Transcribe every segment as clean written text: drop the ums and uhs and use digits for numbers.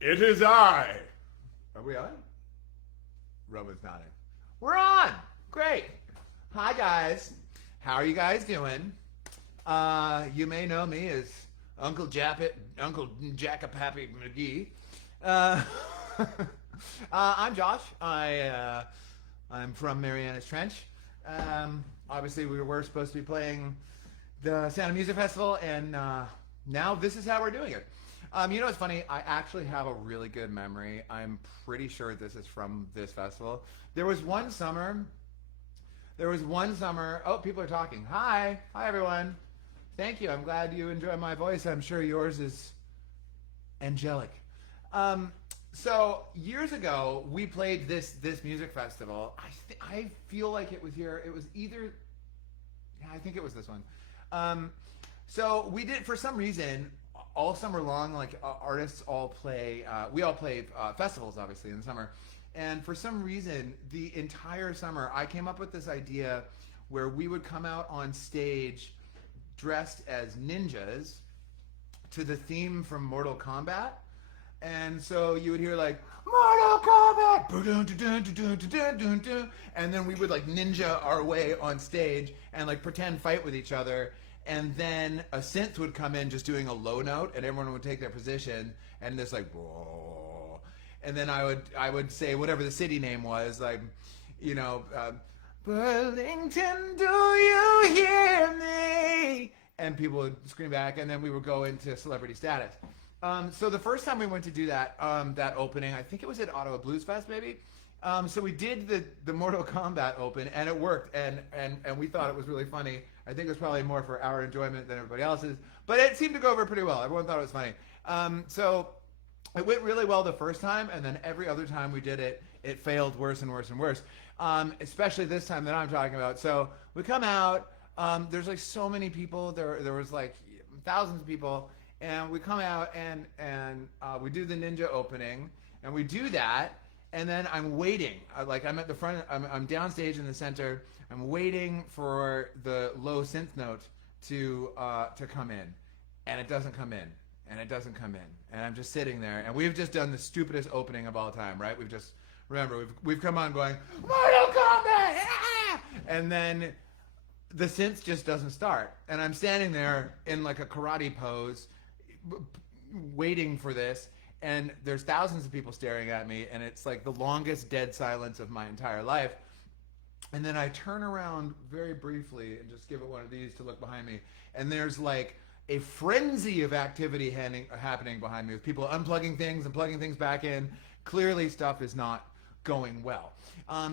It is I. Are we on? Roman's nodding. We're on. Great. Hi guys. How are you guys doing? You may know me as Uncle Jackapappy McGee. Uh, I'm Josh. I'm from Mariana's Trench. Obviously, we were supposed to be playing the Santa Music Festival, and now this is how we're doing it. You know what's funny? I actually have a really good memory. I'm pretty sure this is from this festival. There was one summer. Oh, people are talking. Hi everyone. Thank you. I'm glad you enjoy my voice. I'm sure yours is angelic. So years ago, we played this music festival. I feel like it was here. It was either, yeah, I think it was this one. So we did, for some reason, all summer long, like artists all play. We all play festivals, obviously, in the summer. And for some reason, the entire summer, I came up with this idea where we would come out on stage dressed as ninjas to the theme from Mortal Kombat. And so you would hear like Mortal Kombat, and then we would like ninja our way on stage and like pretend fight with each other. And then a synth would come in just doing a low note, and everyone would take their position, and this like, whoa. And then I would say whatever the city name was, like, you know, Burlington, do you hear me? And people would scream back, and then we would go into celebrity status. So the first time we went to do that, that opening, I think it was at Ottawa Blues Fest, maybe. So we did the Mortal Kombat open, and it worked, and we thought it was really funny. I think it was probably more for our enjoyment than everybody else's, but it seemed to go over pretty well. Everyone thought it was funny. So it went really well the first time, and then every other time we did it, it failed worse and worse and worse. Especially this time that I'm talking about. So we come out, there's like so many people. There was like thousands of people. And we come out and we do the ninja opening, and we do that, and then I'm waiting. I'm at the front. I'm downstage in the center. I'm waiting for the low synth note to come in, and it doesn't come in, and it doesn't come in, and I'm just sitting there. And we've just done the stupidest opening of all time, right? We've come on going Mortal Kombat, ah! And then the synth just doesn't start, and I'm standing there in like a karate pose, waiting for this, and there's thousands of people staring at me, and it's like the longest dead silence of my entire life. And then I turn around very briefly and just give it one of these to look behind me, and there's like a frenzy of activity happening behind me, with people unplugging things and plugging things back in. Clearly stuff is not going well.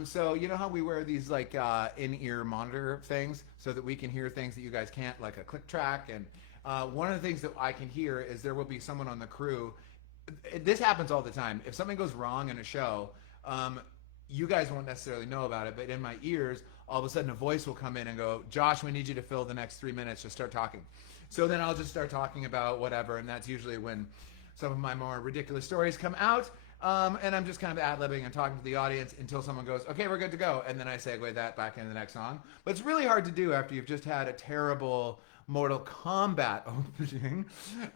So you know how we wear these like in-ear monitor things so that we can hear things that you guys can't, like a click track. And one of the things that I can hear is there will be someone on the crew. This happens all the time. If something goes wrong in a show, you guys won't necessarily know about it, but in my ears, all of a sudden a voice will come in and go, Josh, we need you to fill the next 3 minutes. Just start talking. So then I'll just start talking about whatever, and that's usually when some of my more ridiculous stories come out. And I'm just kind of ad-libbing and talking to the audience until someone goes, okay, we're good to go. And then I segue that back into the next song. But it's really hard to do after you've just had a terrible Mortal Kombat opening.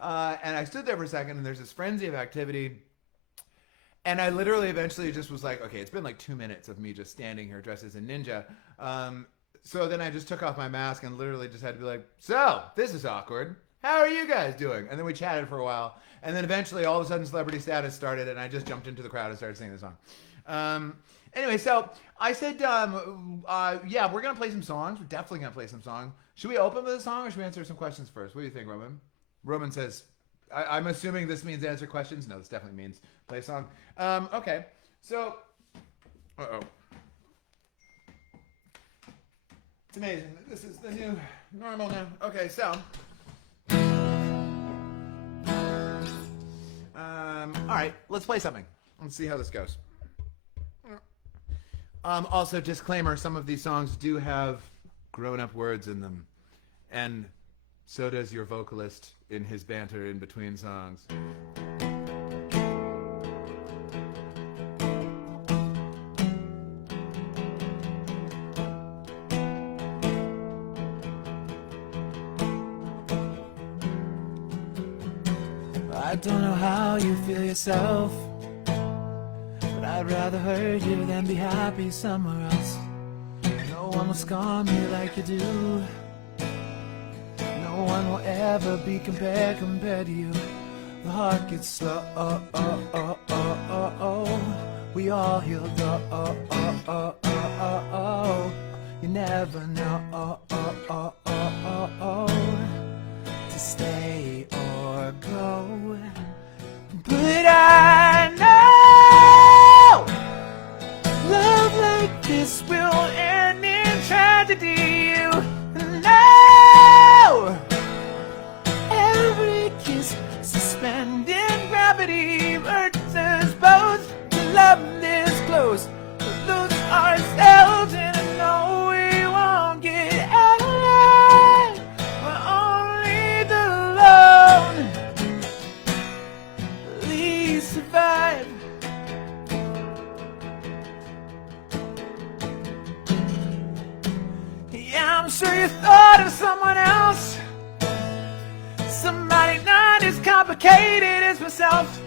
And I stood there for a second, and there's this frenzy of activity. And I literally eventually just was like, okay, it's been like 2 minutes of me just standing here dressed as a ninja. So then I just took off my mask and literally just had to be like, so, this is awkward. How are you guys doing? And then we chatted for a while. And then eventually, all of a sudden, celebrity status started, and I just jumped into the crowd and started singing the song. Anyway, so I said, yeah, we're going to play some songs. We're definitely going to play some songs. Should we open with a song, or should we answer some questions first? What do you think, Roman? Roman says, I'm assuming this means answer questions. No, this definitely means play a song. Okay, so, uh-oh. It's amazing. This is the new normal now. Okay, so. All right, let's play something. Let's see how this goes. Also, disclaimer, some of these songs do have grown-up words in them. And so does your vocalist in his banter in between songs. I don't know how you feel yourself, but I'd rather hurt you than be happy somewhere else. No one will scorn me like you do. No one will ever be compared to you. The heart gets slow. We all heal. You never know to stay or go. But I know love like this will end in tragedy. You know every kiss suspending gravity hurts us both to love this close. To lose ourselves and I know we won't get out alive. We're only the lonely survive. Yeah, I'm sure you thought of someone else, somebody not as complicated as myself.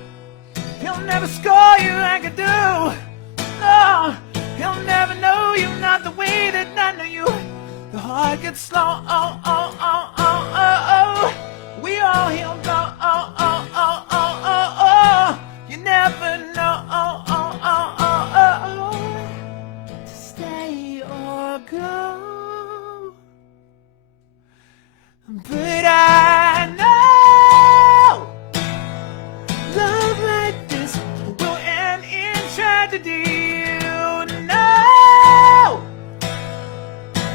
He'll never score you like I do. No, he'll never know you not the way that I know you. The heart gets slow. We all heal. You never know to stay or go. But I know love like this will end in tragedy. You know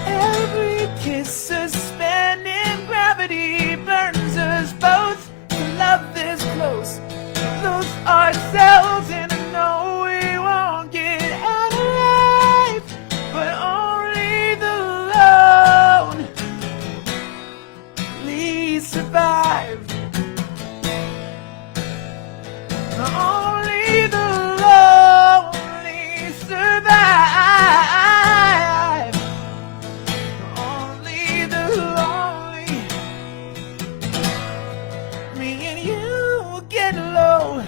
every kiss suspending gravity burns us both to love this close. Lose ourselves and I know we won't get out alive. But only the lonely survive. Only the lonely survive. Only the lonely. Me and you get low.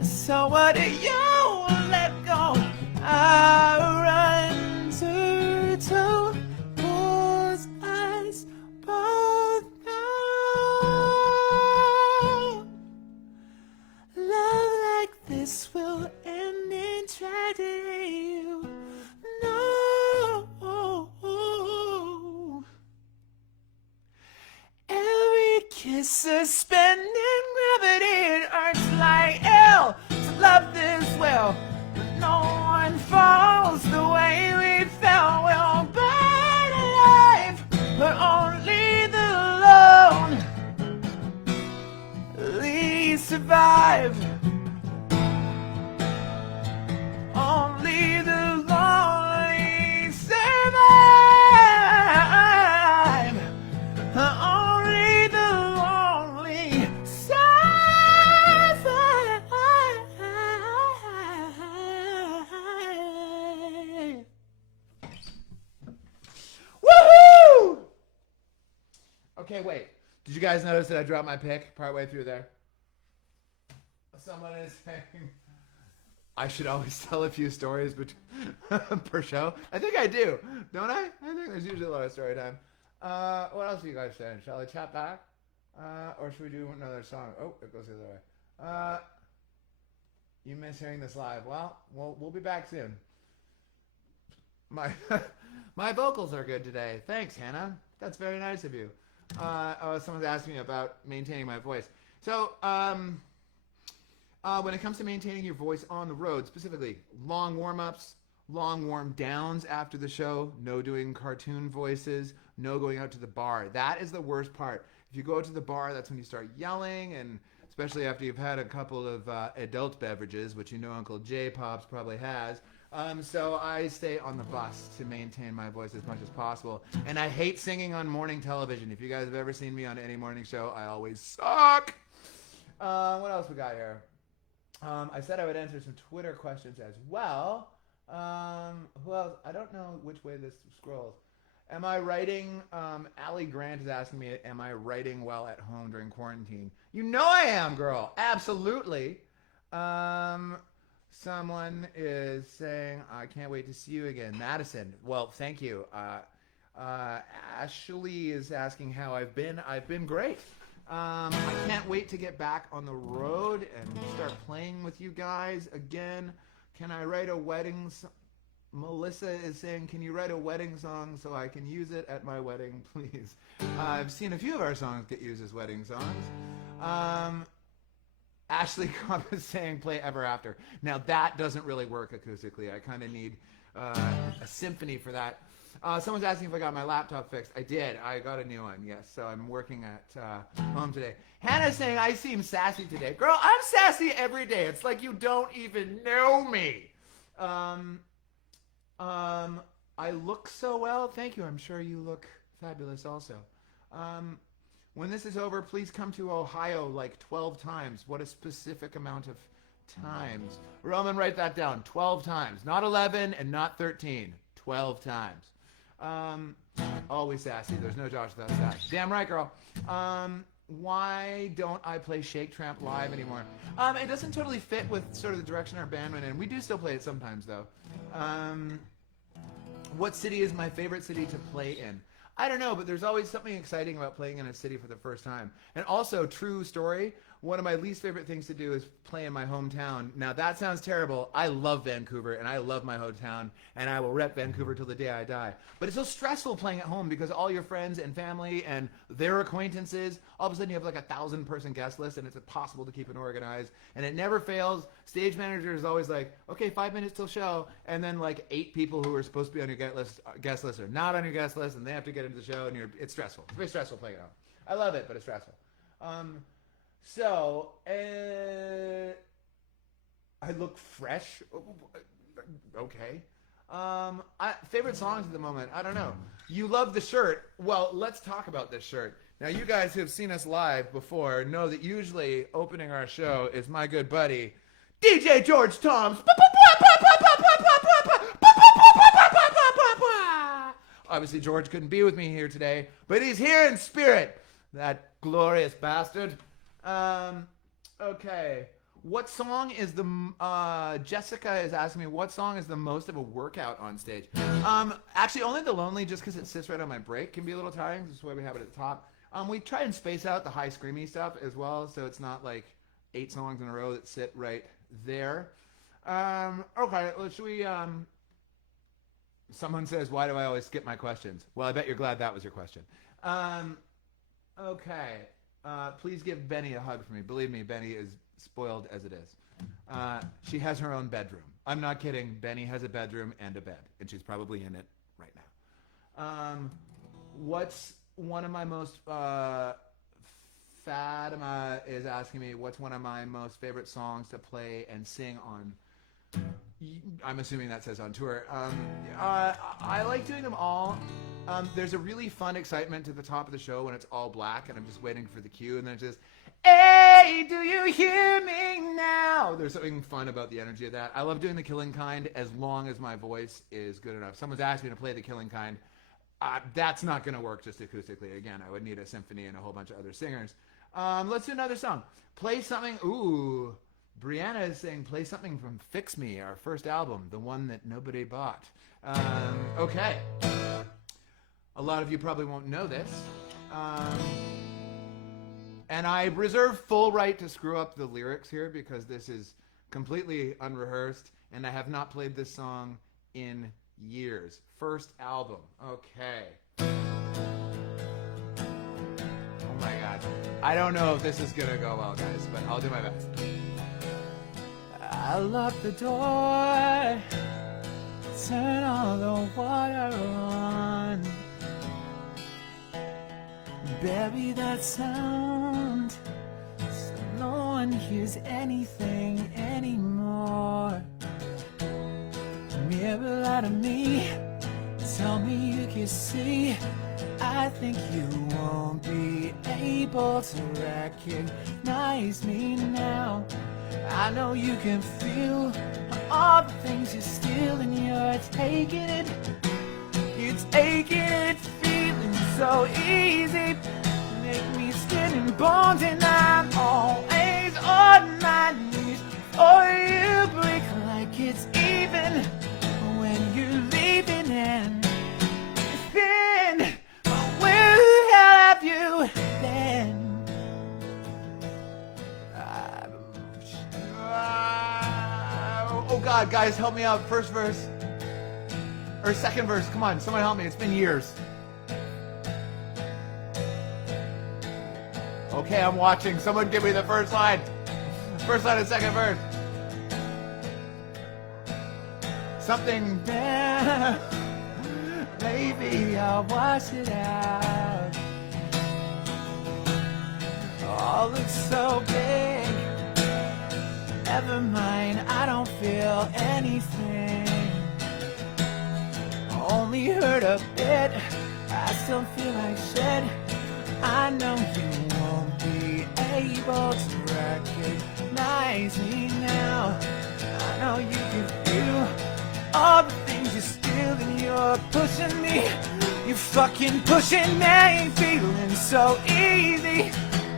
So what do you let go? I run to those eyes both know. Love like this will end in tragedy. You know every kiss suspending gravity. It hurts like hell to love this well. But no one falls the way we fell. We'll burn alive, but only the lonely survive. Only the lonely survive. Only the lonely survive. Woohoo! Okay, wait. Did you guys notice that I dropped my pick partway through there? Someone is saying I should always tell a few stories per show. I think I do, don't I? I think there's usually a lot of story time. What else are you guys saying? Shall I chat back? Or should we do another song? Oh, it goes the other way. You miss hearing this live. Well, we'll be back soon. My my vocals are good today. Thanks, Hannah. That's very nice of you. Someone's asking me about maintaining my voice. So, when it comes to maintaining your voice on the road, specifically long warm-ups, long warm-downs after the show, no doing cartoon voices, no going out to the bar. That is the worst part. If you go out to the bar, that's when you start yelling, and especially after you've had a couple of adult beverages, which you know Uncle J Pops probably has. So I stay on the bus to maintain my voice as much as possible. And I hate singing on morning television. If you guys have ever seen me on any morning show, I always suck. What else we got here? I said I would answer some Twitter questions as well. Who else? I don't know which way this scrolls. Am I writing? Allie Grant is asking me, am I writing well at home during quarantine? You know I am, girl. Absolutely. Someone is saying, I can't wait to see you again. Madison. Well, thank you. Ashley is asking how I've been. I've been great. I can't wait to get back on the road and start playing with you guys again. Can I write a wedding song? Melissa is saying, can you write a wedding song so I can use it at my wedding, please? I've seen a few of our songs get used as wedding songs. Ashley Cobb is saying, play Ever After. Now that doesn't really work acoustically. I kind of need a symphony for that. Someone's asking if I got my laptop fixed. I did. I got a new one, yes. So I'm working at home today. Hannah's saying, I seem sassy today. Girl, I'm sassy every day. It's like you don't even know me. I look so well. Thank you. I'm sure you look fabulous also. When this is over, please come to Ohio like 12 times. What a specific amount of times. Roman, write that down. 12 times. Not 11 and not 13. 12 times. Always sassy. There's no Josh without sass. Damn right, girl. Why don't I play Shake Tramp live anymore? It doesn't totally fit with sort of the direction our band went in. We do still play it sometimes, though. What city is my favorite city to play in? I don't know, but there's always something exciting about playing in a city for the first time. And also, true story, one of my least favorite things to do is play in my hometown. Now, that sounds terrible. I love Vancouver, and I love my hometown, and I will rep Vancouver till the day I die. But it's so stressful playing at home because all your friends and family and their acquaintances, all of a sudden you have like 1,000-person guest list, and it's impossible to keep it organized. And it never fails. Stage manager is always like, okay, 5 minutes till show, and then like 8 people who are supposed to be on your guest list are not on your guest list, and they have to get into the show, and it's stressful. It's very stressful playing at home. I love it, but it's stressful. So, I look fresh. Okay. Favorite songs at the moment? I don't know. You love the shirt. Well, let's talk about this shirt. Now, you guys who have seen us live before know that usually opening our show is my good buddy, DJ George Toms. Obviously, George couldn't be with me here today, but he's here in spirit. That glorious bastard. Okay. What song is the, Jessica is asking me, what song is the most of a workout on stage? Actually, only The Lonely, just because it sits right on my break, can be a little tiring. This is why we have it at the top. We try and space out the high screamy stuff as well, so it's not like 8 songs in a row that sit right there. Okay, should we, someone says, why do I always skip my questions? Well, I bet you're glad that was your question. Okay. Please give Benny a hug for me. Believe me, Benny is spoiled as it is. She has her own bedroom. I'm not kidding. Benny has a bedroom and a bed, and she's probably in it right now. What's one of my most... Fatima is asking me, what's one of my most favorite songs to play and sing on... I'm assuming that says on tour. I like doing them all. There's a really fun excitement to the top of the show when it's all black and I'm just waiting for the cue and then it's just, hey, do you hear me now? There's something fun about the energy of that. I love doing The Killing Kind as long as my voice is good enough. Someone's asked me to play The Killing Kind. That's not going to work just acoustically. Again, I would need a symphony and a whole bunch of other singers. Let's do another song. Play something. Ooh. Brianna is saying, play something from Fix Me, our first album, the one that nobody bought. Okay. A lot of you probably won't know this. And I reserve full right to screw up the lyrics here because this is completely unrehearsed and I have not played this song in years. First album. Okay. Oh my God. I don't know if this is gonna go well, guys, but I'll do my best. I lock the door, turn all the water on, bury that sound so no one hears anything anymore. Mirror out of me, tell me you can see. I think you won't be able to recognize me now. I know you can feel all the things you're stealing, you're taking it. You it's aching, it's feeling so easy. Make me skin and bones, and I'm always on my knees. Or you break like it's even when you're leaving, and then where the hell have you been? Oh God, guys, help me out. First verse. Or second verse. Come on, someone help me. It's been years. Okay, I'm watching. Someone give me the first line. First line and second verse. Something. Maybe I'll wash it out. All looks so big. Never mind, I don't feel anything. Only hurt a bit. I still feel like shit. I know you won't be able to recognize me now. I know you can do all the things you're still, and you're pushing me. You fucking pushing me, feeling so easy.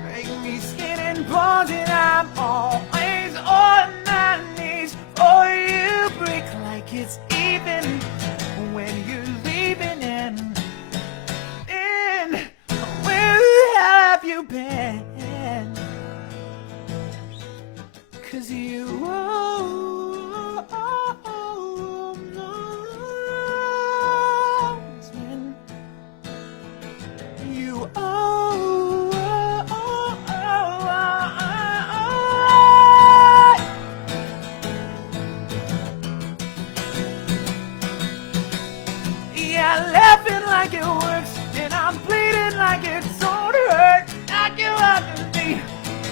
Make me skin and bones, and I'm always on my knees. For you break like it's even when you're leaving, and where the hell have you been? 'Cause you yeah, laughing like it works, and I'm bleeding like it's on hurt. Knock you out to me,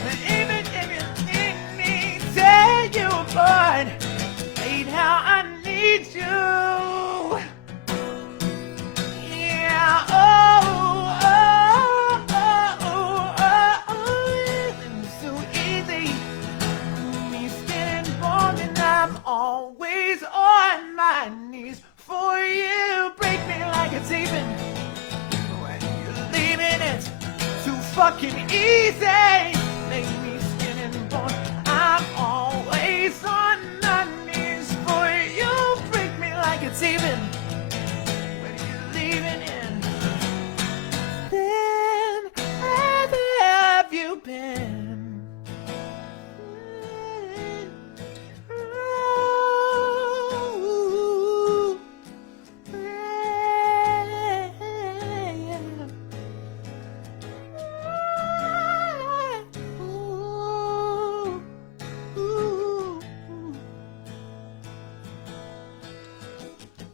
and even if you need me, tear you apart. Hate how I need you. Yeah, it's so easy. Me skin and bone, and I'm always on my knees. For you break me like it's even when you're leaving, it's too fucking easy. Make me skin and bone, I'm always on my knees. For you break me like it's even when you're leaving, and then where have you been?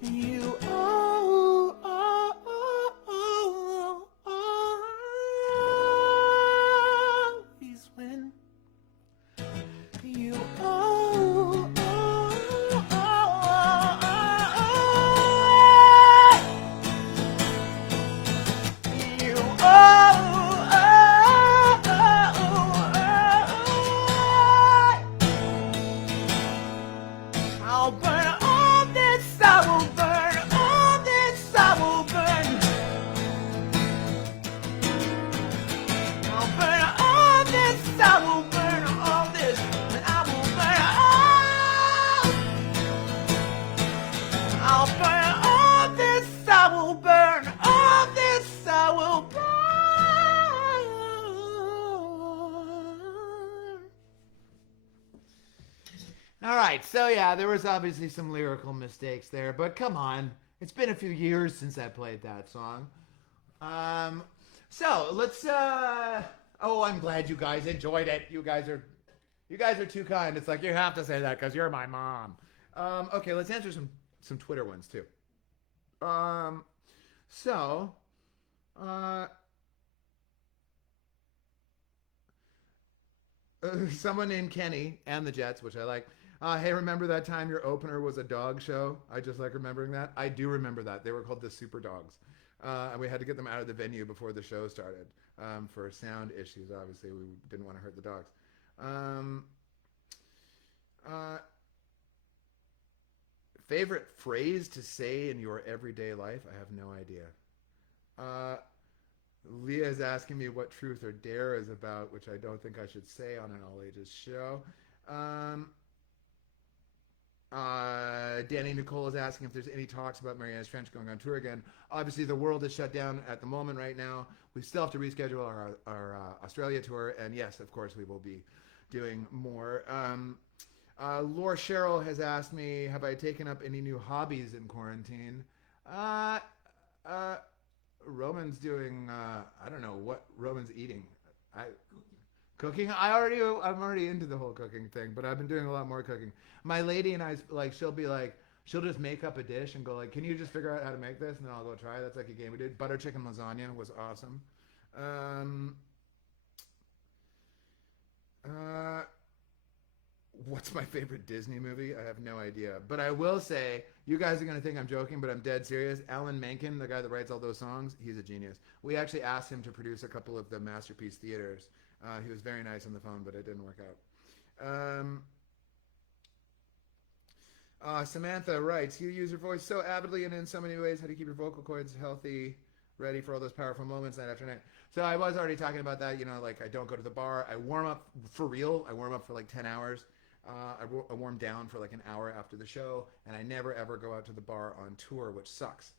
You always win. You I'll burn all this, I will burn all this, I will burn. I'll burn all this, I will burn all this, and I will burn all. I'll burn all this, I will burn all this, I will burn. All right, so yeah, there was obviously some lyrical mistakes there, but come on. It's been a few years since I played that song. So let's oh, I'm glad you guys enjoyed it. You guys are too kind. It's like you have to say that because you're my mom. Okay, let's answer some Twitter ones too. So someone named Kenny and the Jets, which I like. Hey, remember that time your opener was a dog show? I just like remembering that. I do remember that. They were called the Super Dogs. And we had to get them out of the venue before the show started for sound issues. Obviously, we didn't want to hurt the dogs. Favorite phrase to say in your everyday life? I have no idea. Leah is asking me what Truth or Dare is about, which I don't think I should say on an all ages show. Danny Nicole is asking if there's any talks about Marianne's Trench going on tour again. Obviously, the world is shut down at the moment right now. We still have to reschedule our Australia tour, and yes, of course, we will be doing more. Laura Cheryl has asked me, have I taken up any new hobbies in quarantine? Roman's doing, I don't know what Roman's eating. Cooking. I'm already into the whole cooking thing, but I've been doing a lot more cooking. My lady and I, like, she'll just make up a dish and go like, can you just figure out how to make this? And then I'll go try. That's like a game we did. Butter chicken lasagna was awesome. What's my favorite Disney movie? I have no idea. But I will say, you guys are going to think I'm joking, but I'm dead serious. Alan Menken, the guy that writes all those songs, he's a genius. We actually asked him to produce a couple of the Masterpiece Theaters. He was very nice on the phone, but it didn't work out. Samantha writes, you use your voice so avidly and in so many ways. How do you keep your vocal cords healthy, ready for all those powerful moments night after night? So I was already talking about that. You know, like I don't go to the bar. I warm up for real. I warm up for like 10 hours. I warm down for like an hour after the show, and I never ever go out to the bar on tour, which sucks.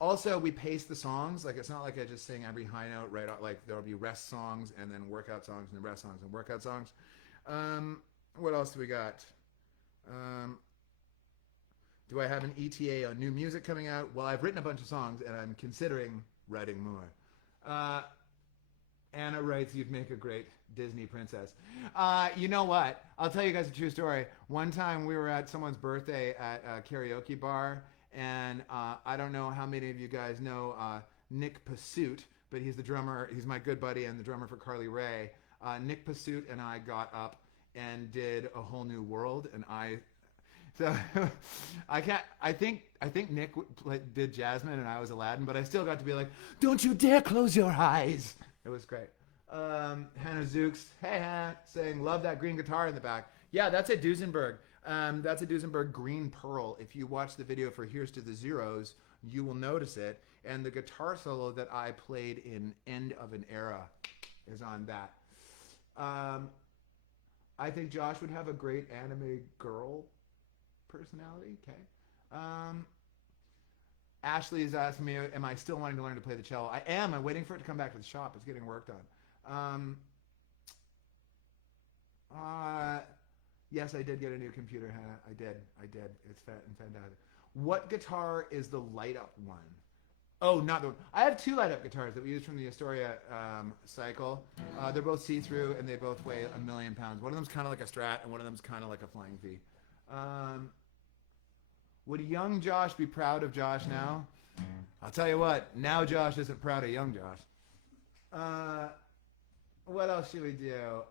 Also, we pace the songs. Like it's not like I just sing every high note right out. Like there'll be rest songs and then workout songs and then rest songs and workout songs. What else do we got? Do I have an ETA on new music coming out? Well, I've written a bunch of songs and I'm considering writing more. Anna writes, you'd make a great Disney princess. You know what? I'll tell you guys a true story. One time we were at someone's birthday at a karaoke bar, and I don't know how many of you guys know Nick Pursuit, but he's the drummer. He's my good buddy and the drummer for Carly Rae. Nick Pursuit and I got up and did A Whole New World, and I think Nick did Jasmine and I was Aladdin, but I still got to be like, don't you dare close your eyes. It was great. Hannah Zooks, hey Hannah, saying love that green guitar in the back. Yeah, that's a Duesenberg. That's a Duesenberg Green Pearl. If you watch the video for Here's to the Zeros, you will notice it. And the guitar solo that I played in End of an Era is on that. I think Josh would have a great anime girl personality. Okay. Ashley is asking me, am I still wanting to learn to play the cello? I am. I'm waiting for it to come back to the shop. It's getting worked on. Yes, I did get a new computer, Hannah. I did. It's fantastic. What guitar is the light-up one? Oh, not the one. I have two light-up guitars that we use from the Astoria cycle. They're both see-through, and they both weigh 1,000,000 pounds. One of them's kind of like a Strat, and one of them's kind of like a Flying V. Would young Josh be proud of Josh now? I'll tell you what, now Josh isn't proud of young Josh. What else should we do?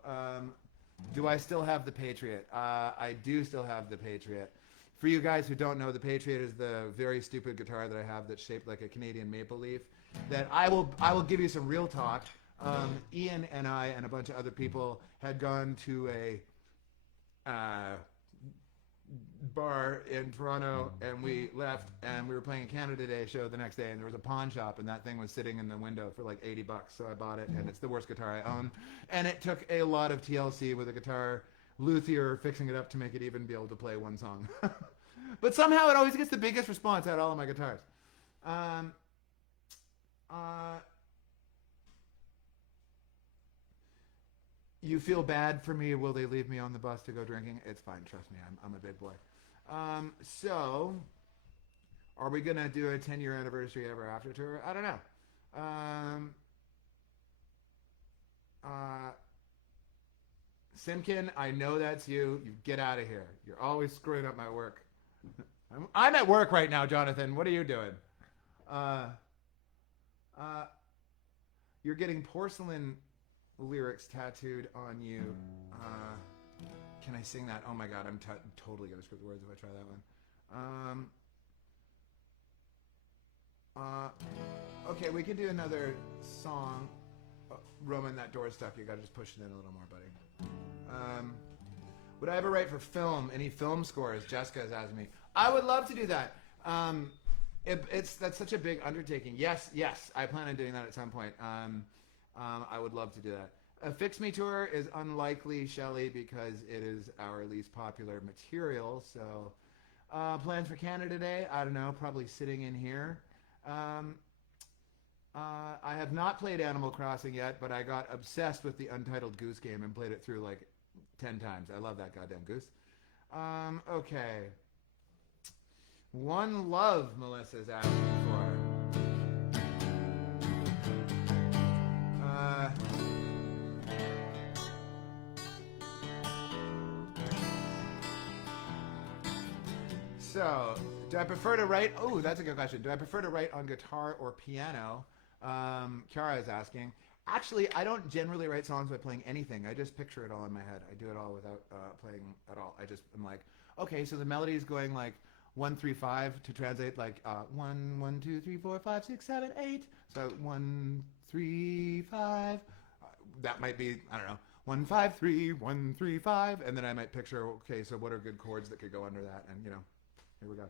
Do I still have the Patriot? I do still have the Patriot. For you guys who don't know, the Patriot is the very stupid guitar that I have that's shaped like a Canadian maple leaf. That I will give you some real talk. Ian and I and a bunch of other people had gone to a bar in Toronto, and we left, and we were playing a Canada Day show the next day, and there was a pawn shop, and that thing was sitting in the window for like $80, so I bought it, and it's the worst guitar I own. And it took a lot of TLC with a guitar luthier fixing it up to make it even be able to play one song. But somehow it always gets the biggest response out of all of my guitars. You feel bad for me? Will they leave me on the bus to go drinking? It's fine, trust me, I'm a big boy. So, are we gonna do a 10-year anniversary Ever After tour? I don't know. Simkin, I know that's you. You get out of here. You're always screwing up my work. I'm at work right now, Jonathan. What are you doing? You're getting porcelain lyrics tattooed on you. Can I sing that? Oh my god, I'm totally gonna screw the words if I try that one. Okay, we can do another song. Roman, that door's stuck. You gotta just push it in a little more, buddy. Would I ever write for film? Any film scores? Jessica is asking me. I would love to do that. That's such a big undertaking. Yes. I plan on doing that at some point. I would love to do that. A Fix Me tour is unlikely, Shelley, because it is our least popular material. So, plans for Canada Day? I don't know. Probably sitting in here. I have not played Animal Crossing yet, but I got obsessed with the Untitled Goose Game and played it through like 10 times. I love that goddamn goose. Okay. One Love, Melissa's asking for. So, do I prefer to write? Oh, that's a good question. Do I prefer to write on guitar or piano? Kiara is asking. Actually, I don't generally write songs by playing anything. I just picture it all in my head. I do it all without playing at all. I'm like, okay, so the melody is going like 1, 3, 5 to translate like 1, 1, 2, 3, 4, 5, 6, 7, 8. So 1, 3, 5. That might be, I don't know, 1, 5, 3, 1, 3, 5, and then I might picture, okay, so what are good chords that could go under that, and here we go.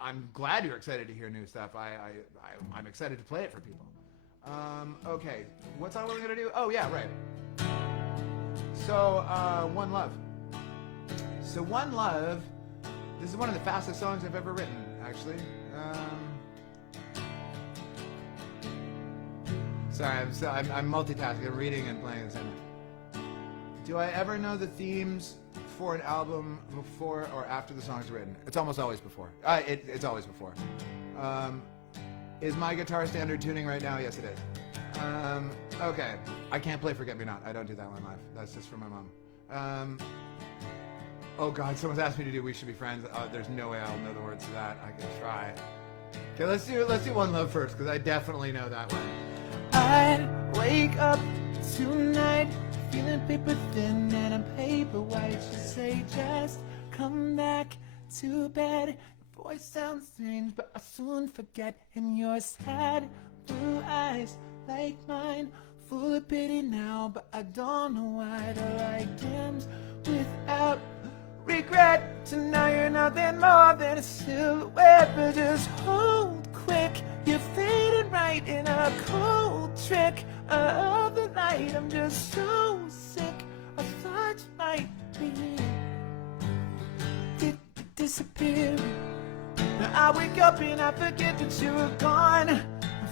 I'm glad you're excited to hear new stuff. I'm excited to play it for people. Okay, what's all we're gonna do? Oh yeah, right. So One Love. So One Love. This is one of the fastest songs I've ever written, actually. Sorry, I'm multitasking. I'm reading and playing at the same time. Do I ever know the themes for an album before or after the song's written? It's almost always before. It's always before. Is my guitar standard tuning right now? Yes, it is. Okay. I can't play Forget Me Not. I don't do that one live. That's just for my mom. Oh God, someone's asked me to do We Should Be Friends. There's no way I'll know the words to that. I can try. Okay, let's do One Love first, because I definitely know that one. I'd wake up tonight feeling paper thin and I'm paper white. You say just come back to bed. Your voice sounds strange, but I soon forget. And your sad blue eyes like mine, full of pity now, but I don't know why. The light dims without regret. So now you're nothing more than a silhouette, but just hold quick. You're fading right in a cold trick of the night. I'm just so sick. I thought you might be here. Did you disappear? Now I wake up and I forget that you were gone. A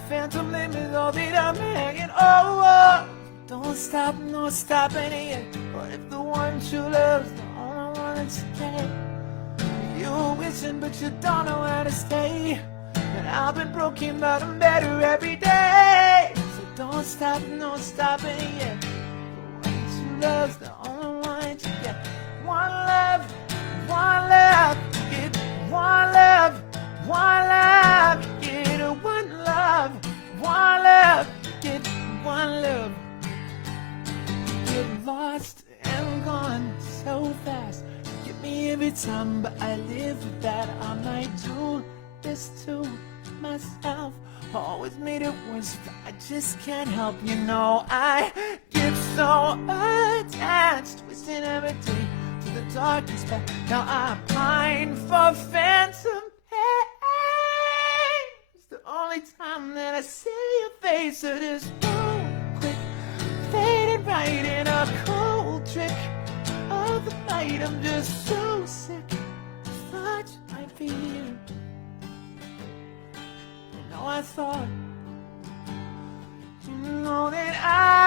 phantom limb is all that I'm hanging over. Don't stop, no stopping it. What if the one true love's the only one that you get? You're wishing but you don't know how to stay. And I've been broken but I'm better every day. So don't stop, no stopping it. The one true love's the only one to get. One love, get one love, get a one love, get one love. Get lost and gone so fast. You get me every time, but I live with that. I might do this to myself. Always made it worse, but I just can't help. You know I get so attached, twisting every day to the darkest path. Now I pine for phantom pain. It's the only time that I see your face. So just go quick, faded right in a cold trick of the night. I'm just so sick. I thought you might be here. You know I thought, you know that I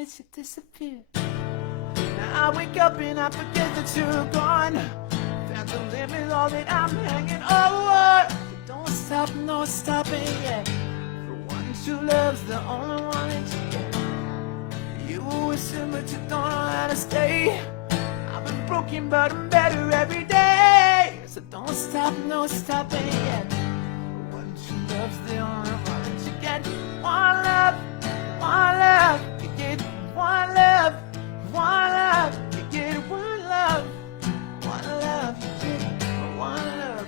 miss you disappear. Now I wake up and I forget that you're gone. Phantom limb is all that I'm hanging over. Don't stop, no stopping yet. For one true love's the only one that you get. You were wishing but you don't know how to stay. I've been broken but I'm better every day. So don't stop, no stopping yet. For one true love's the only one that you get. One love, you get one love, you get one love, you get one love.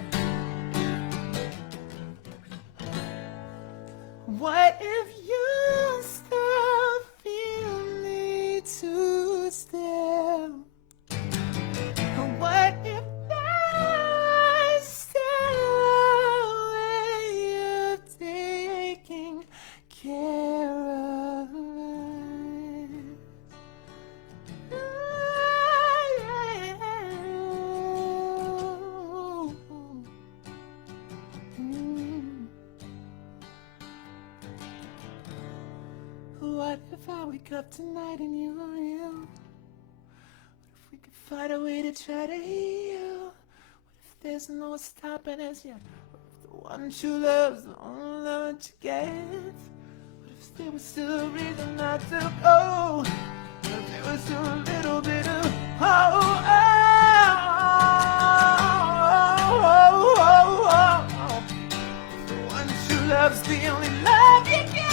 What if I wake up tonight and you were real? What if we could find a way to try to heal? What if there's no stopping us yet? What if the one true love's the only love that you get? What if there was still a reason not to go? What if there was still a little bit of the one true love's the only love you get.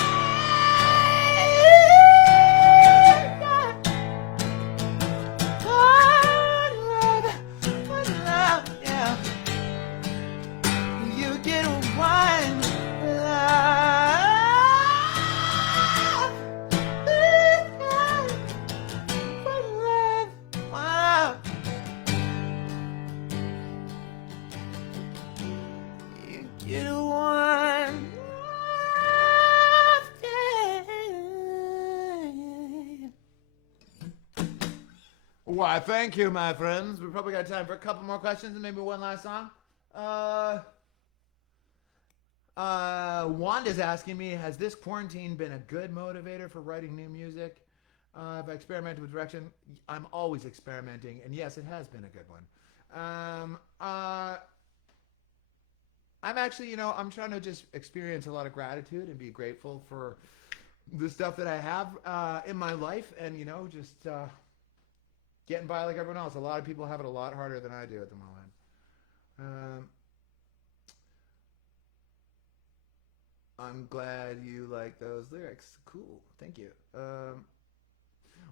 Why, thank you, my friends. We probably got time for a couple more questions and maybe one last song. Wanda's asking me, has this quarantine been a good motivator for writing new music? Have I experimented with direction? I'm always experimenting, and yes, it has been a good one. I'm actually, I'm trying to just experience a lot of gratitude and be grateful for the stuff that I have in my life, and, just getting by like everyone else. A lot of people have it a lot harder than I do at the moment. I'm glad you like those lyrics. Cool. Thank you.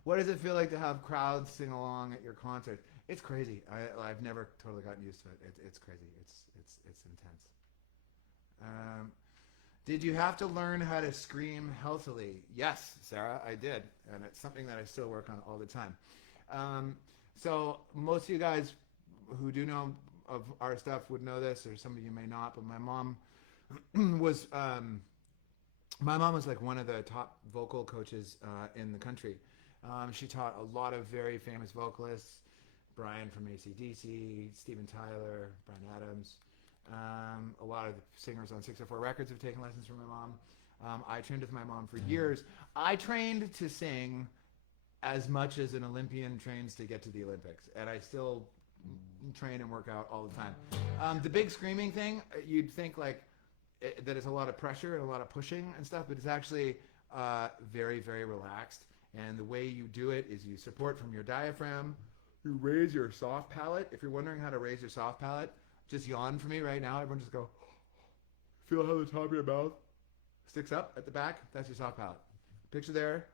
What does it feel like to have crowds sing along at your concert? It's crazy. I've never totally gotten used to it. It's crazy. It's intense. Did you have to learn how to scream healthily? Yes, Sarah, I did. And it's something that I still work on all the time. So most of you guys who do know of our stuff would know this, or some of you may not, but my mom was like one of the top vocal coaches in the country. She taught a lot of very famous vocalists, Brian from AC/DC, Steven Tyler, Brian Adams. A lot of the singers on 604 Records have taken lessons from my mom. I trained with my mom for years. I trained to sing as much as an Olympian trains to get to the Olympics, and I still train and work out all the time. The big screaming thing, you'd think that it's a lot of pressure and a lot of pushing and stuff, but it's actually very, very relaxed. And the way you do it is you support from your diaphragm, you raise your soft palate. If you're wondering how to raise your soft palate, just yawn for me right now. Everyone just go, feel how the top of your mouth sticks up at the back. That's your soft palate. Picture there.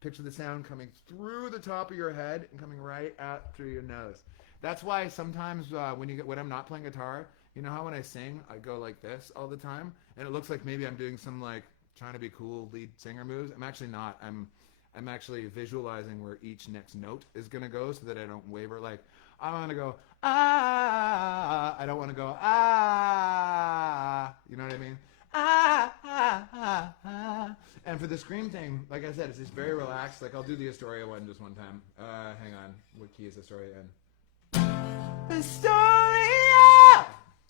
Picture the sound coming through the top of your head and coming right out through your nose. That's why sometimes when I'm not playing guitar, you know how when I sing, I go like this all the time? And it looks like maybe I'm doing some trying to be cool lead singer moves. I'm actually not. I'm actually visualizing where each next note is going to go so that I don't waver. I want to go, ah. I don't want to go, ah. You know what I mean? Ah, ah, ah, ah. And for the scream thing, like I said, it's just very relaxed. I'll do the Astoria one just one time. Hang on. What key is Astoria in? Astoria!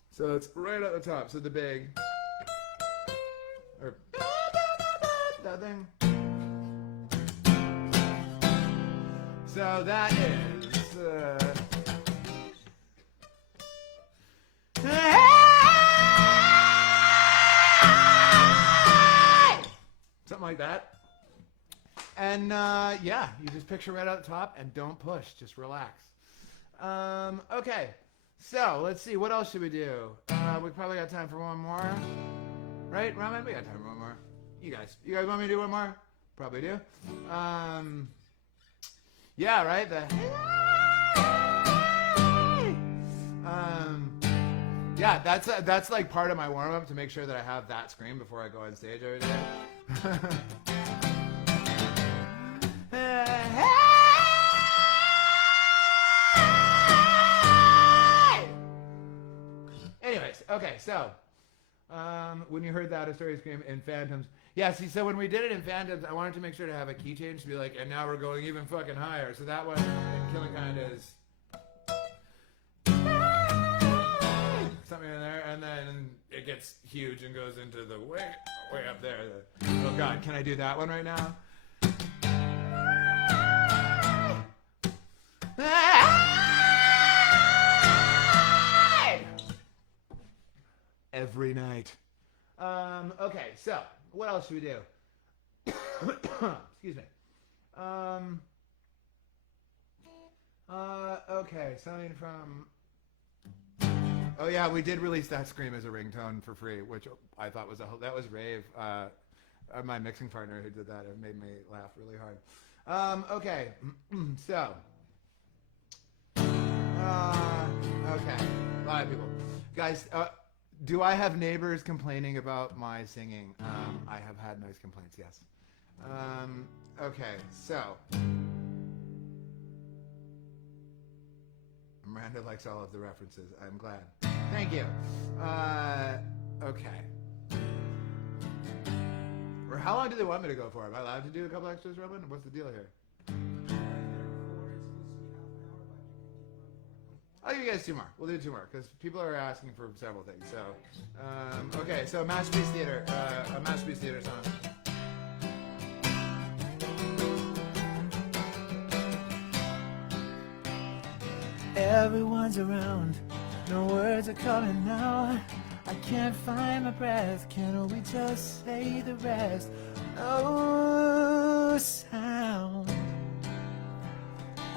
So it's right at the top. So the big. Or. That thing. So that is. Something like that. And yeah, you just picture right at the top and don't push, just relax. Okay, so let's see, what else should we do? We probably got time for one more, right, Raman? We got time for one more. You guys want me to do one more? Probably do. Yeah, right. Yeah, that's like part of my warm up to make sure that I have that scream before I go on stage every day. Anyways, okay, so when you heard that Astoria scream in Phantoms, yeah, see, so when we did it in Phantoms, I wanted to make sure to have a key change to be like, and now we're going even fucking higher. So that one in Killing Kind is something in there, and then it gets huge and goes into the way up there. Oh God, can I do that one right now? Every night. Okay, so what else should we do? Excuse me. Okay, something from. Oh yeah, we did release that scream as a ringtone for free, which I thought was that was rave. My mixing partner who did that, it made me laugh really hard. Okay, so. Okay, a lot of people, guys. Do I have neighbors complaining about my singing? I have had noise complaints. Yes. Okay, so. Miranda likes all of the references. I'm glad. Thank you. Okay. Or how long do they want me to go for? Am I allowed to do a couple extras, Roman? What's the deal here? I'll give you guys 2 more. We'll do 2 more because people are asking for several things. So, okay. So, Masterpiece Theater, a Masterpiece Theater song. Everyone's around, no words are coming out. I can't find my breath, can we just say the rest? No sound.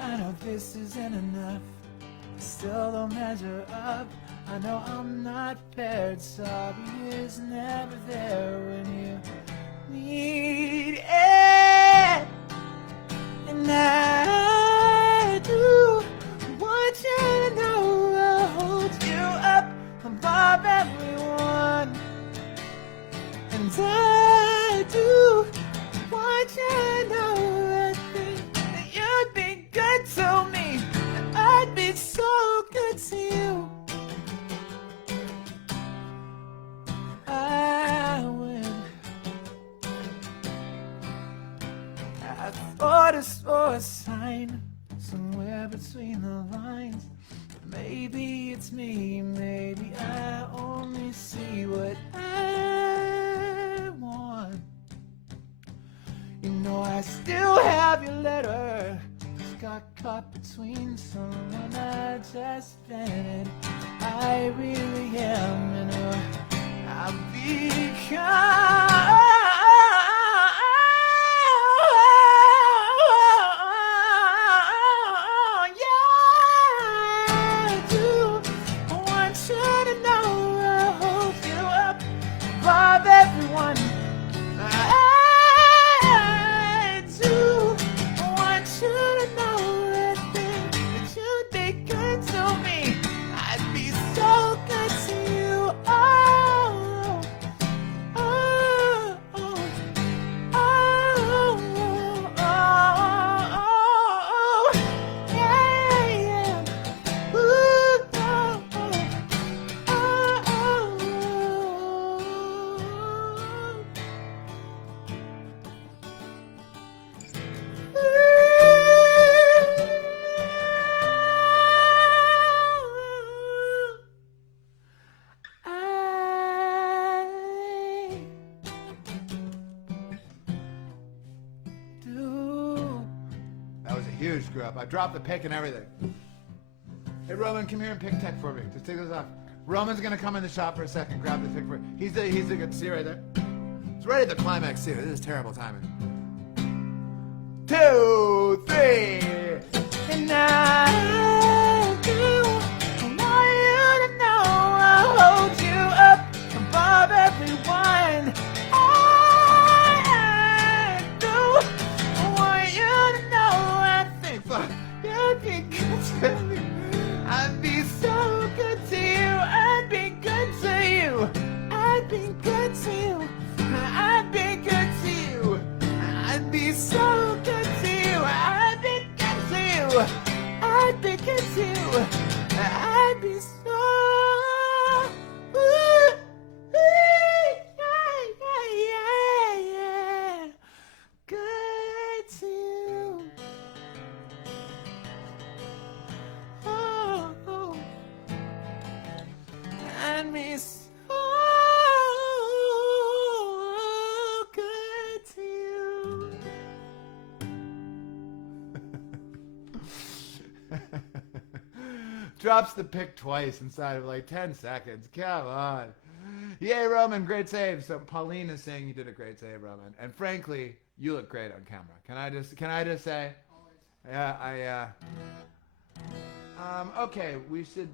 I know this isn't enough, still don't measure up. I know I'm not prepared, sorry is never there when you need it. And I do want you to know I'll hold you up above everyone. And I do want you to know I think that you'd be good to me, and I'd be so good to you. I would. I thought I saw a sign somewhere between the lines. Maybe it's me, maybe I only see what I want. You know I still have your letter, just got caught between someone I just vetted. I really am, and I'll become. Huge screw up. I dropped the pick and everything. Hey Roman, come here and pick tech for me. Just take this off. Roman's gonna come in the shop for a second. Grab the pick for. He's the good. See right there. It's right at the climax too. This is terrible timing. 2, 3, and I do want you to know I'll hold you up above everyone. I do want you to know I think you'd be good to me. I'd be so good to you. I'd be good to you. I'd be good to you. I'd be good to you. I'd be so good to you. I'd be good to you. I'd be good to you. I'd be so good to you. Oh, I'd be so good to you. drops the pick twice inside of like 10 seconds. Come on. Yay, Roman, great save. So Pauline is saying you did a great save, Roman. And frankly, you look great on camera. Can I just say? Yeah, okay, we should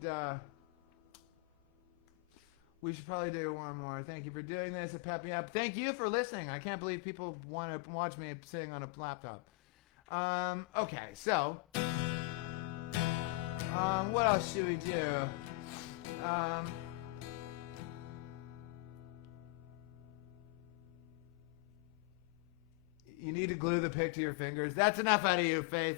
probably do one more. Thank you for doing this. It pepped me up. Thank you for listening. I can't believe people want to watch me sing on a laptop. Okay, so what else should we do? You need to glue the pick to your fingers. That's enough out of you, Faith.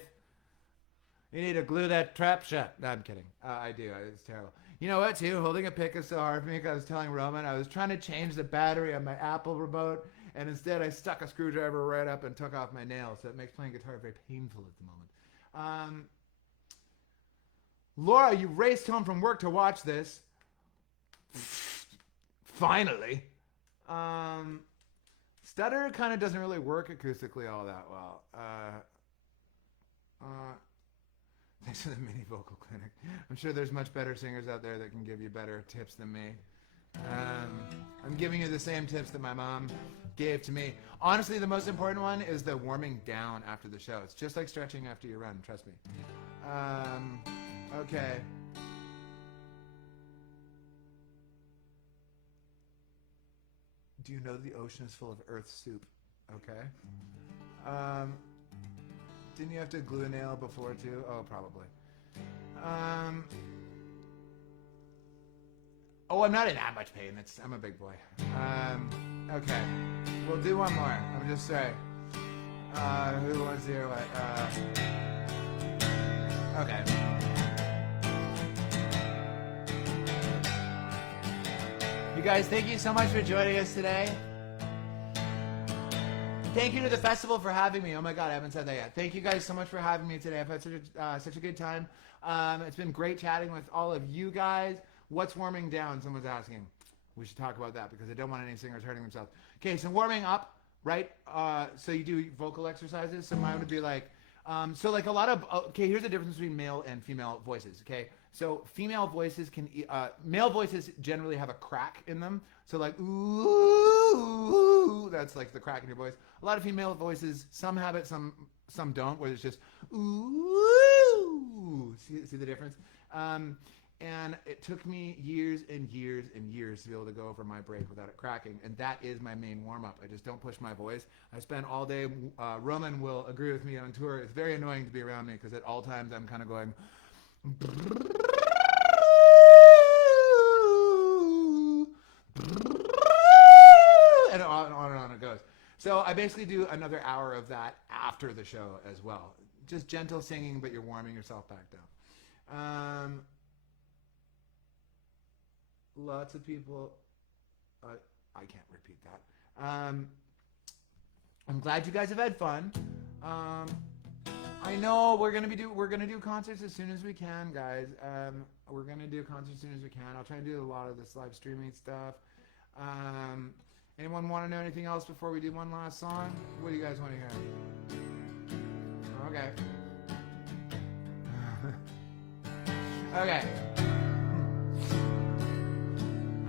You need to glue that trap shut. No, I'm kidding. I do. It's terrible. You know what, too? Holding a pick is so hard for me because I was telling Roman I was trying to change the battery on my Apple remote, and instead I stuck a screwdriver right up and took off my nail, so it makes playing guitar very painful at the moment. Laura, you raced home from work to watch this. Finally. Stutter kind of doesn't really work acoustically all that well. Thanks for the mini vocal clinic. I'm sure there's much better singers out there that can give you better tips than me. I'm giving you the same tips that my mom gave to me. Honestly, the most important one is the warming down after the show. It's just like stretching after you run, trust me. Okay. Do you know the ocean is full of earth soup? Okay. Didn't you have to glue a nail before too? Oh, probably. Oh, I'm not in that much pain. I'm a big boy. Okay. We'll do one more. I'm just saying. Who wants to hear what? Okay. You guys, thank you so much for joining us today. Thank you to the festival for having me. Oh my God, I haven't said that yet. Thank you guys so much for having me today. I've had such a good time. It's been great chatting with all of you guys. What's warming down? Someone's asking. We should talk about that because I don't want any singers hurting themselves. Okay, so warming up, right? So you do vocal exercises. So mine would be like, so like a lot of, okay, here's the difference between male and female voices, okay? So female voices male voices generally have a crack in them. So like, ooh, that's like the crack in your voice. A lot of female voices, some have it, some don't, where it's just, ooh, see the difference? And it took me years and years and years to be able to go over my break without it cracking. And that is my main warm-up. I just don't push my voice. I spend all day, Roman will agree with me on tour. It's very annoying to be around me because at all times I'm kind of going, and on it goes. So I basically do another hour of that after the show as well. Just gentle singing, but you're warming yourself back down. Lots of people, I can't repeat that. I'm glad you guys have had fun. I know we're gonna do concerts as soon as we can, guys. We're gonna do concerts as soon as we can. I'll try and do a lot of this live streaming stuff. Anyone want to know anything else before we do one last song? What do you guys want to hear? Okay. Okay.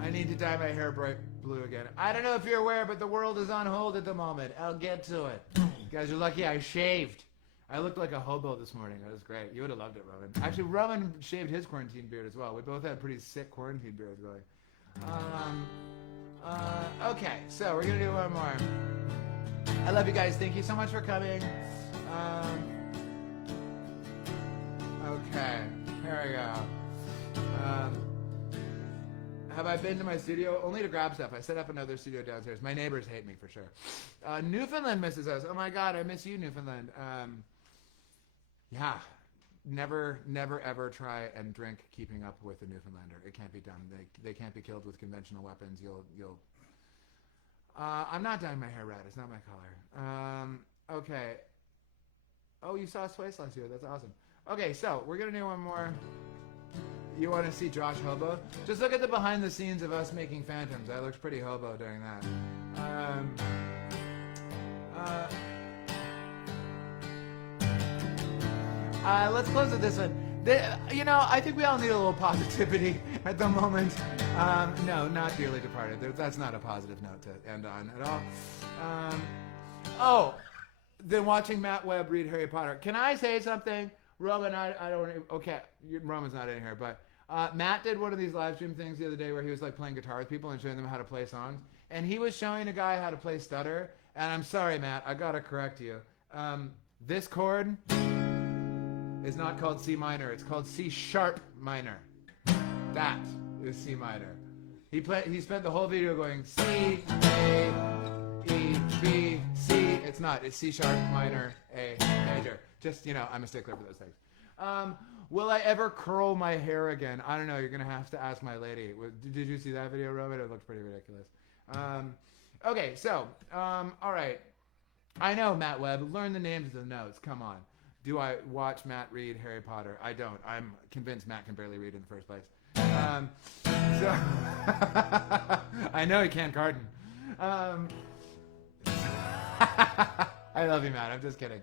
I need to dye my hair bright blue again. I don't know if you're aware, but the world is on hold at the moment. I'll get to it. You guys are lucky I shaved. I looked like a hobo this morning. That was great. You would have loved it, Roman. Actually, Roman shaved his quarantine beard as well. We both had pretty sick quarantine beards going. Okay, so we're going to do one more. I love you guys. Thank you so much for coming. Okay, here we go. Have I been to my studio? Only to grab stuff. I set up another studio downstairs. My neighbors hate me for sure. Newfoundland misses us. Oh my God, I miss you, Newfoundland. Yeah, never ever try and drink keeping up with a Newfoundlander. It can't be done. They can't be killed with conventional weapons. You'll. I'm not dyeing my hair red. It's not my color. Okay. Oh, you saw us twice last year. That's awesome. Okay, so we're gonna do one more. You want to see Josh Hobo? Just look at the behind the scenes of us making Phantoms. I looked pretty hobo during that. Let's close with this one. You know, I think we all need a little positivity at the moment. No, not dearly departed. That's not a positive note to end on at all. Then watching Matt Webb read Harry Potter. Can I say something? Roman, I don't... Okay, Roman's not in here, but Matt did one of these live stream things the other day where he was like playing guitar with people and showing them how to play songs. And he was showing a guy how to play stutter. And I'm sorry, Matt, I gotta correct you. This chord is not called C minor. It's called C sharp minor. That is C minor. He spent the whole video going C, A, E, B, C. It's not. It's C sharp minor, A major. Just, you know, I'm a stickler for those things. Will I ever curl my hair again? I don't know. You're going to have to ask my lady. Did you see that video, Robert? It looked pretty ridiculous. Okay, so, all right. I know, Matt Webb. Learn the names of the notes. Come on. Do I watch Matt read Harry Potter? I don't. I'm convinced Matt can barely read in the first place. So I know he can't garden. I love you, Matt. I'm just kidding.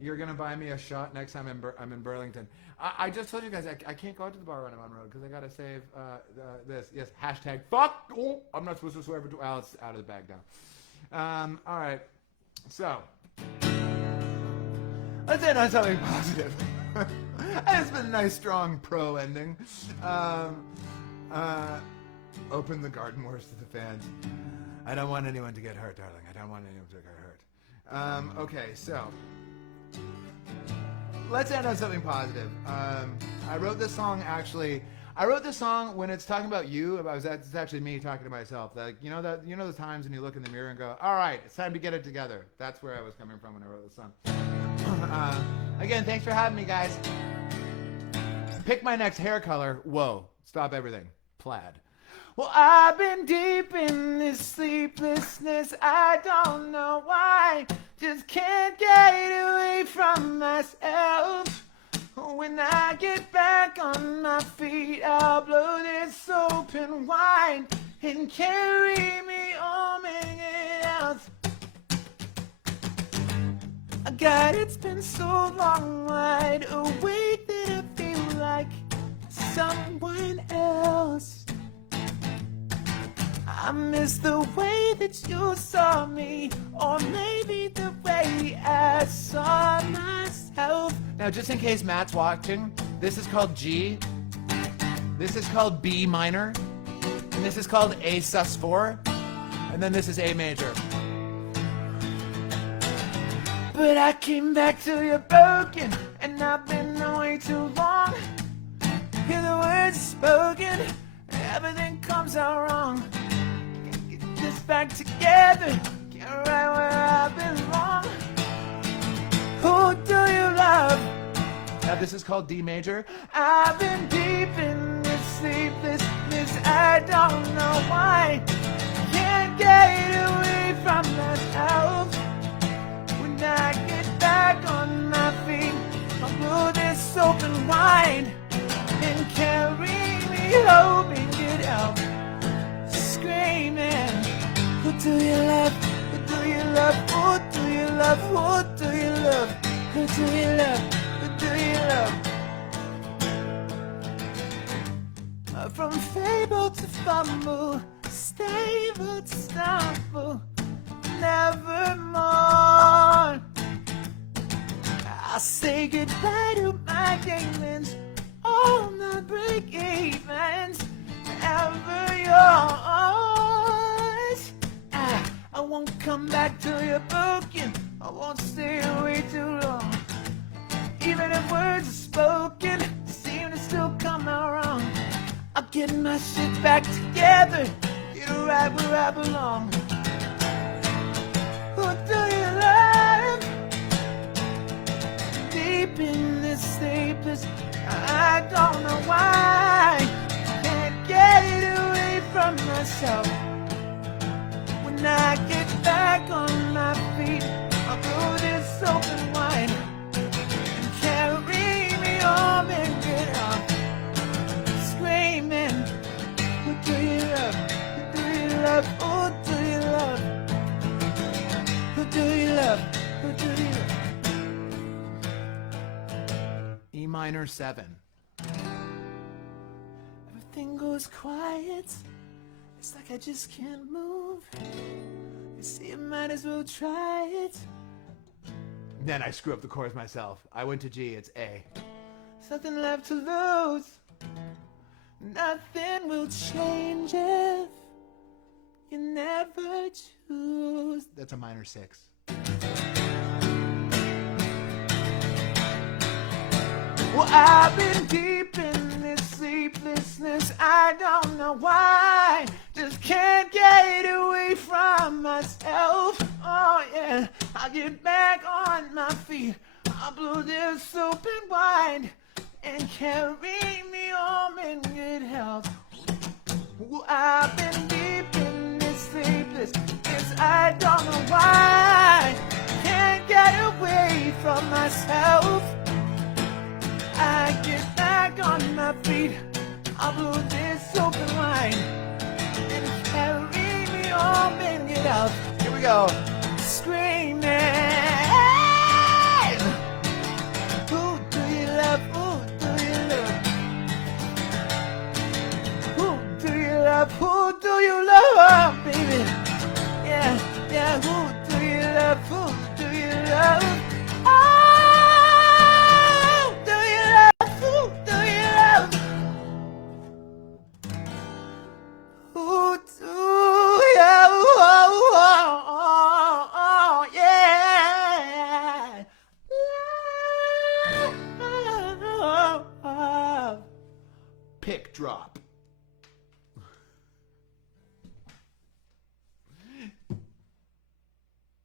You're gonna buy me a shot next time I'm in Burlington. I just told you guys I can't go out to the bar when I'm on road because I gotta save this. Yes, hashtag fuck. Oh, I'm not supposed to swear. Well, it's out of the bag now. All right. So let's end on something positive. It's been a nice, strong pro ending. Open the garden wars to the fans. I don't want anyone to get hurt, darling. I don't want anyone to get hurt. Okay, so let's end on something positive. I wrote this song when it's talking about you. It's actually me talking to myself. Like you know the times when you look in the mirror and go, "All right, it's time to get it together." That's where I was coming from when I wrote this song. Again, thanks for having me, guys. Pick my next hair color. Whoa, stop everything. Plaid. Well, I've been deep in this sleeplessness. I don't know why. Just can't get away from myself. When I get back on my feet, I'll blow this open wide and carry me home and get out. God, it's been so long, wide awake that I feel like someone else. I miss the way that you saw me, or maybe the way I saw myself. Now, just in case Matt's watching, this is called G, this is called B minor, and this is called A sus4, and then this is A major. But I came back to you broken, and I've been away too long. Hear the words spoken, everything comes out wrong. Get this back together, get right where I belong. Who do you love? Now this is called D major. I've been deep in this sleeplessness, I don't know why. Can't get away from myself. When I get back on my feet, I'll blow this open wide and carry me home and get out screaming. Who do you love? Who do you love? Who do you love? Who do you love? Who do you love? Who do you love? From fable to fumble, stable to stumble, nevermore. I'll say goodbye to my demons, all my break evens, ever yours. I won't come back till you're broken, I won't stay away too long. Even if words are spoken, they seem to still come out wrong. I'll get my shit back together, get right where I belong. Who do you love? Deep in this sleepless, I don't know why. Can't get it away from myself. When I get back on my feet, I'll blow this open wide and carry me home and get up screaming. Who do you love? Who do you love? Who do you love? Who do you love? Who do you love? minor 7. Everything goes quiet. It's like I just can't move. You see, I might as well try it. Then I screw up the chorus myself. I went to G, it's A. Something left to lose. Nothing will change if you never choose. That's a minor 6. Well, I've been deep in this sleeplessness. I don't know why. Just can't get away from myself. Oh yeah, I'll get back on my feet. I'll blow this open wide and carry me home in good health. Well, I've been deep in this sleeplessness. I don't know why. Can't get away from myself. I get back on my feet. I'll blow this open wide and carry me home and get out. Here we go. Screaming. Who do you love? Who do you love? Who do you love? Who do you love, baby? Yeah, yeah. Who do you love? Who do you love? Pick drop.